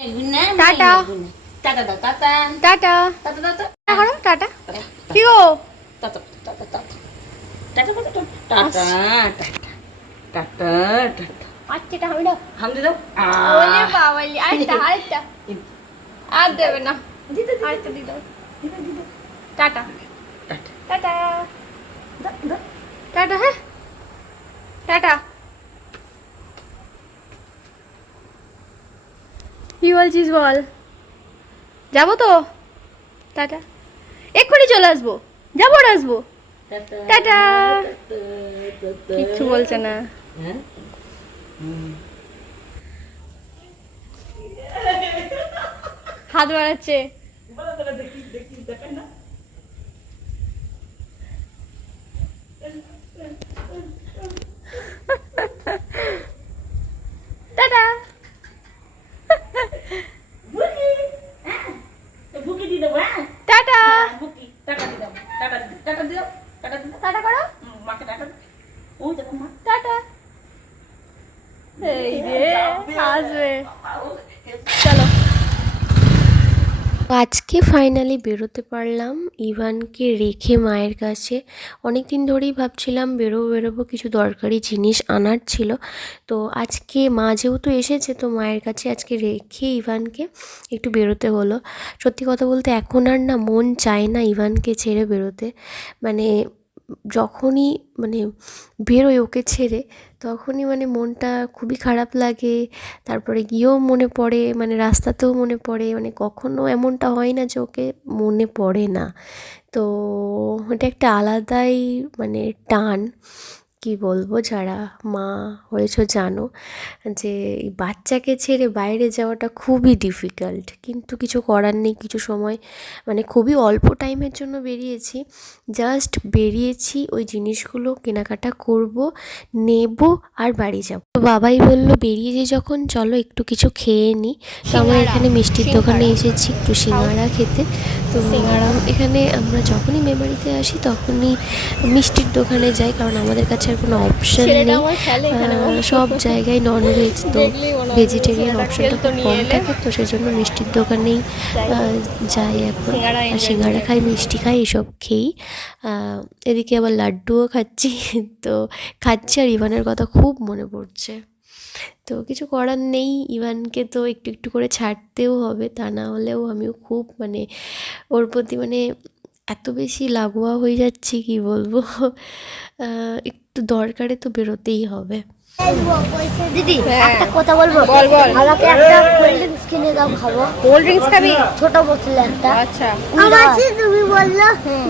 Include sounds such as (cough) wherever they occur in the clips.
Tata. Tata দাও tata tata tata দাও tata করো টাটা কি গো টাটা টাটা টাটা টাটা করো টাটা টাটা টাটা টাটা এটা দাও হামদি দাও ওলে বাবালি আরেকটা আরেকটা আর দেবে না দিদা আরেকটা দিয়ে দাও টাটা টাটা টাটা হ্যাঁ টাটা কি বলছিস বল? যাব তো। টাটা। এক্ষুনি চলে আসব। যাব আর আসব। টাটা। কিচ্ছু বলছে না। হ্যাঁ? হাত বাড়াচ্ছে টাটা বুকি হ্যাঁ বুকি দিয়ে দেবো হ্যাঁ টাটা বুকি টাটা দিয়ে দাও টাটা দিয়ে টাটা দিয়ে দাও টাটা দিয়ে দাও টাটা করো হুম, মাকে ও দেখো মা। টাটা। এই রে আসবে চলো। আজকে ফাইনালি বেরোতে পারলাম ইভানকে রেখে মায়ের কাছে। অনেক দিন ধরেই ভাবছিলাম বেরোবো বেরোবো কিছু দরকারি জিনিস আনার ছিল। তো আজকে মা যেহেতু এসেছে তো মায়ের কাছে আজকে রেখে ইভানকে একটু বেরোতে হলো। সত্যি কথা বলতে এখন আর না মন চায় না ইভানকে ছেড়ে বেরোতে। মানে যখনই মানে বেরোয় ওকে ছেড়ে, তখনই মানে মনটা খুবই খারাপ লাগে। তারপরে গিয়েও মনে পড়ে মানে রাস্তাতেও মনে পড়ে মানে কখনো এমনটা হয় না যে ওকে মনে পড়ে না। তো এটা একটা আলাদাই মানে টান। কি বলব? যারা মা হয়েছো জানো যে বাচ্চাকে ছেড়ে বাইরে যাওয়াটা খুবই ডিফিকাল্ট কিন্তু কিছু করার নেই কিছু সময় মানে খুবই অল্প টাইমের জন্য বেরিয়েছি। জাস্ট বেরিয়েছি ওই জিনিসগুলো কেনাকাটা করব নেব আর বাড়ি যাব। তো বাবাই বলল বেরিয়েছি যখন চলো একটু কিছু খেয়ে নিই তো আমরা এখানে মিষ্টির দোকানে এসেছি একটু সিঙ্গাড়া খেতে। তো এখানে আমরা যখনই মেমারিতে আসি তখনই মিষ্টির দোকানে যাই কারণ আমাদের কাছে আর কোনো অপশন নেই। সব জায়গায় নন ভেজ তো ভেজিটেরিয়ান অপশনটা খুব কম। থাকে তো সেজন্য মিষ্টির দোকানেই যাই। এখন। সিঙ্গাড়া আর সিঙ্গাড়া খাই মিষ্টি খাই এসব খেয়েই এদিকে আবার লাড্ডুও খাচ্ছি (laughs) তো খাচ্ছি আর ইভানের কথা খুব মনে পড়ছে। তো কিছু করার নেই ইভানকে তো একটু একটু করে ছাড়তেও হবে তা না হলেও আমিও খুব মানে ওর প্রতি মানে এত বেশি লাগোয়া হয়ে যাচ্ছি কি বলব? (laughs) একটু দরকারে তো বেরোতেই হবে। দিদি হ্যাঁ। একটা কথা বলব? বল, বল। আমাকে একটা কোল্ড ড্রিঙ্কস কিনে দাও খাব। কোল্ড ড্রিঙ্কস খাবি? ছোট বোতল একটা। আচ্ছা। তুমি বলল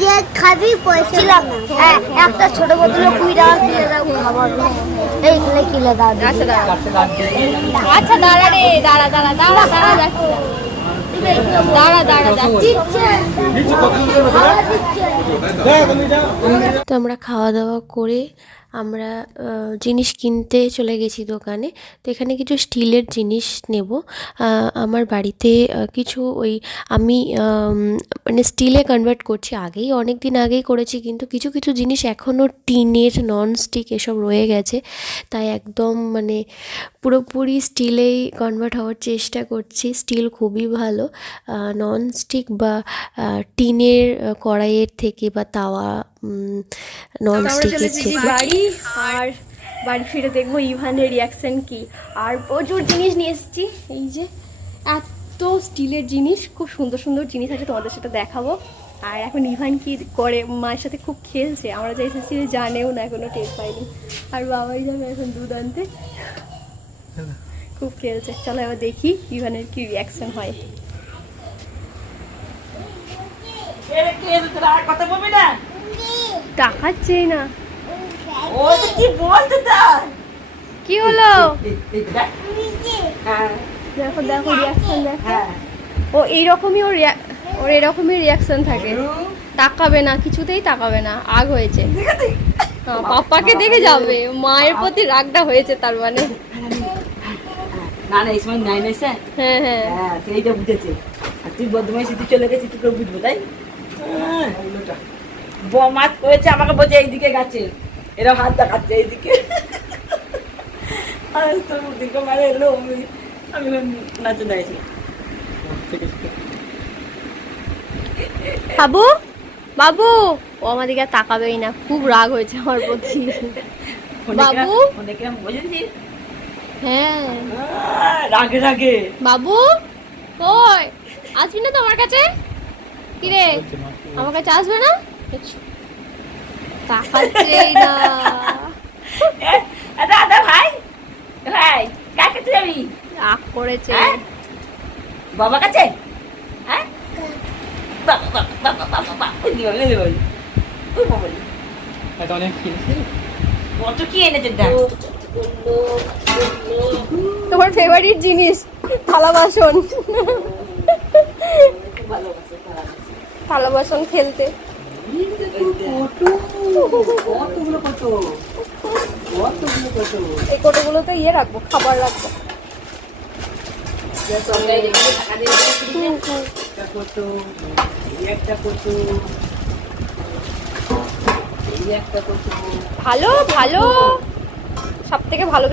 যে খাবি পয়সা। ছিলাম না। হ্যাঁ একটা ছোট বোতল কুড়ি টাকা কিনে দাও খাব আমি। এই কিনে কিনে দাও আচ্ছা দাঁড়া। আচ্ছা দাঁড়া রে দাঁড়া দাঁড়া দাঁড়া দাঁড়া তো আমরা খাওয়া দাওয়া করে আমরা জিনিস কিনতে চলে গেছি দোকানে, তো এখানে কিছু স্টিলের জিনিস নেব। আমার বাড়িতে কিছু ওই আমি মানে স্টিলে কনভার্ট করছি। আগেই অনেক দিন আগেই করেছি, কিন্তু কিছু কিছু জিনিস এখনও টিনের নন স্টিক এসব রয়ে গেছে। তাই একদম মানে পুরোপুরি স্টিলেই কনভার্ট হওয়ার চেষ্টা করছি। স্টিল খুবই ভালো। নন স্টিক বা টিনের কড়াইয়ের থেকে বা তাওয়া নন আমরা স্টিকের থেকে বাড়ি আর বাড়ি ফিরে দেখব ইভানের রিয়াকশন কি। আর প্রচুর জিনিস নিয়ে এসেছি এই যে এত স্টিলের জিনিস খুব সুন্দর সুন্দর জিনিস আছে তোমাদের সাথে দেখাবো। আর এখন ইভান কি করে মায়ের সাথে খুব খেলছে আমরা যে এসেছি জানেও না এখনও টের পাইনি। আর বাবাই যাবে এখন দুধ আনতে। খুব খেলছে। চলো এবার দেখি ইভানের কি রিয়াকশন হয়। কথা বলবি না? তাকাচ্ছেই না। ও তো কি বলতে তা? কি হলো? দেখ। হ্যাঁ। দেখো দেখো রিয়াকশন দেখো। হ্যাঁ। ও এইরকমই ওর ওর এরকমই রিয়াকশন থাকে। তাকাবে না কিছুতেই তাকাবে না আগ হয়েছে। হ্যাঁ, পাপ্পাকে দেখে যাবে মায়ের প্রতি রাগটা হয়েছে তার মানে। না না এই সময় নাই নাই স্যার। হ্যাঁ হ্যাঁ। সেইটা বুঝেছে। আর তুই বদমাইশি তুই চলে গেছিস তুই বুঝব তাই? বমাত হয়েছে আমাকে বলছে এইদিকে গেছে। এরা হাত দেখাচ্ছে এইদিকে। আর তোর দিকে মারে এলো আমি আমি নাচে দাঁড়িয়েছি বাবু বাবু ও আমার দিকে আর তাকাবেই না খুব রাগ হয়েছে আমার প্রতি। বাবু? হ্যাঁ। রাগে রাগে। বাবু ওই আসবি না তো আমার কাছে? কি রে? আমার কাছে আসবে না? তাকাচ্ছেই না। (laughs) দাদা ভাই রাগ করেছে। হ্যাঁ? বাবা কাছে? হ্যাঁ? বাবা বাবা বাবা বাবা বাবা। ওই দিবা ওই দিবা ওই বাবা এটা অনেক কিনছি। কত কি এনেছে দেখ। তোমার ফেভারিট জিনিস থালা বাসন। থালা বাসন খেলতে। এই কোটোগুলোতে ইয়ে রাখব, খাবার রাখব। ভালো ভালো। সব থেকে ভালো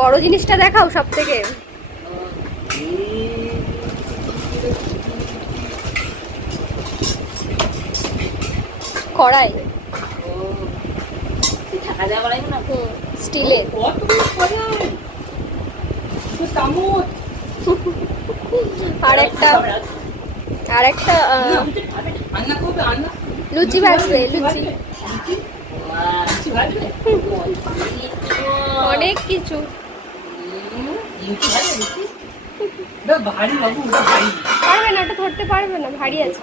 বড় জিনিসটা দেখাও সব থেকে কড়াই। স্টিলের আর একটা আর একটা লুচি ভাজবে লুচি। অনেক কিছু। পারবে না ওটা ধরতে পারবে না ভারী আছে।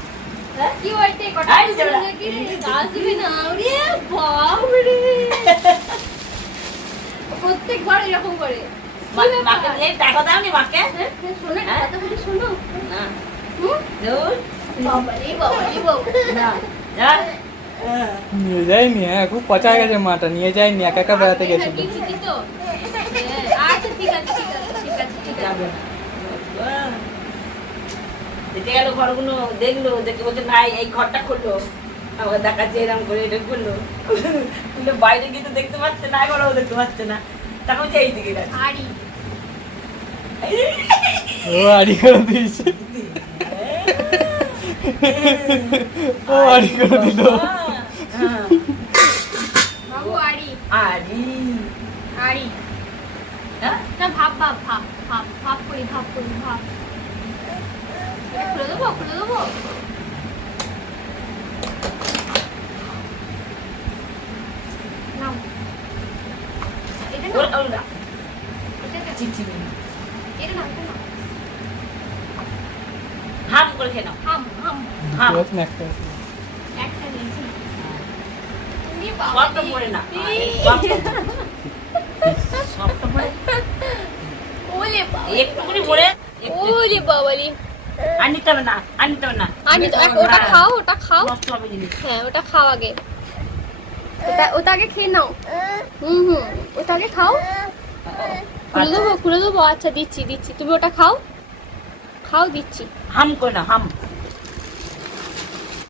প্রত্যেকবার এরকম করে কি মা- ব্যাপার? মাকে দিয়ে টাকা দাওনি মাকে শোনো? কথা বলি শোনো না হুম? দূর বাবারে বাবারে বাবা না যা নিয়ে যায়নি হ্যাঁ খুব পচা গেছে মাটা নিয়ে যায়নি একা একা বেড়াতে গেছিল আচ্ছা ঠিক আছে ঠিক আছে ঠিক আছে ঠিক আছে দেখে গেল ঘরগুলো দেখল দেখে বলছে না এই ঘরটা খুললো। আমাকে দেখাচ্ছে এরকম করে এটা খুললো। কিন্তু বাইরে গিয়ে তো দেখতে পাচ্ছে না ঘরেও দেখতে পাচ্ছে না। তখন যে এই দিকে গেছে ও আড়ি করে দিয়েছে। ও আড়ি করে দিল। হ্যাঁ। না ভাব ভাব ভাব ভাব ভাব করি ভাব করি ভাব। খুলে দেবো খুলে দেবো? হাম করে খেয়ে নাও। হাম হাম। হাম। একটা একটা নিয়েছি। সবটা পড়ে না। সবটা পড়ে ওলে বাবা একটুখানি পড়ে ওলে বাবালি। আর নিতে হবে না আর নিতে হবে না। আনি তো ওটা খাও ওটা খাও। নষ্ট হবে জিনিস। হ্যাঁ ওটা খাও আগে। ওটা ওটা আগে খেয়ে নাও। হুম হুম ওটা আগে খাও। খুলে দেবো খুলে দেবো? আচ্ছা দিচ্ছি দিচ্ছি। তুমি ওটা খাও। খাও দিচ্ছি। হাম করে না হাম।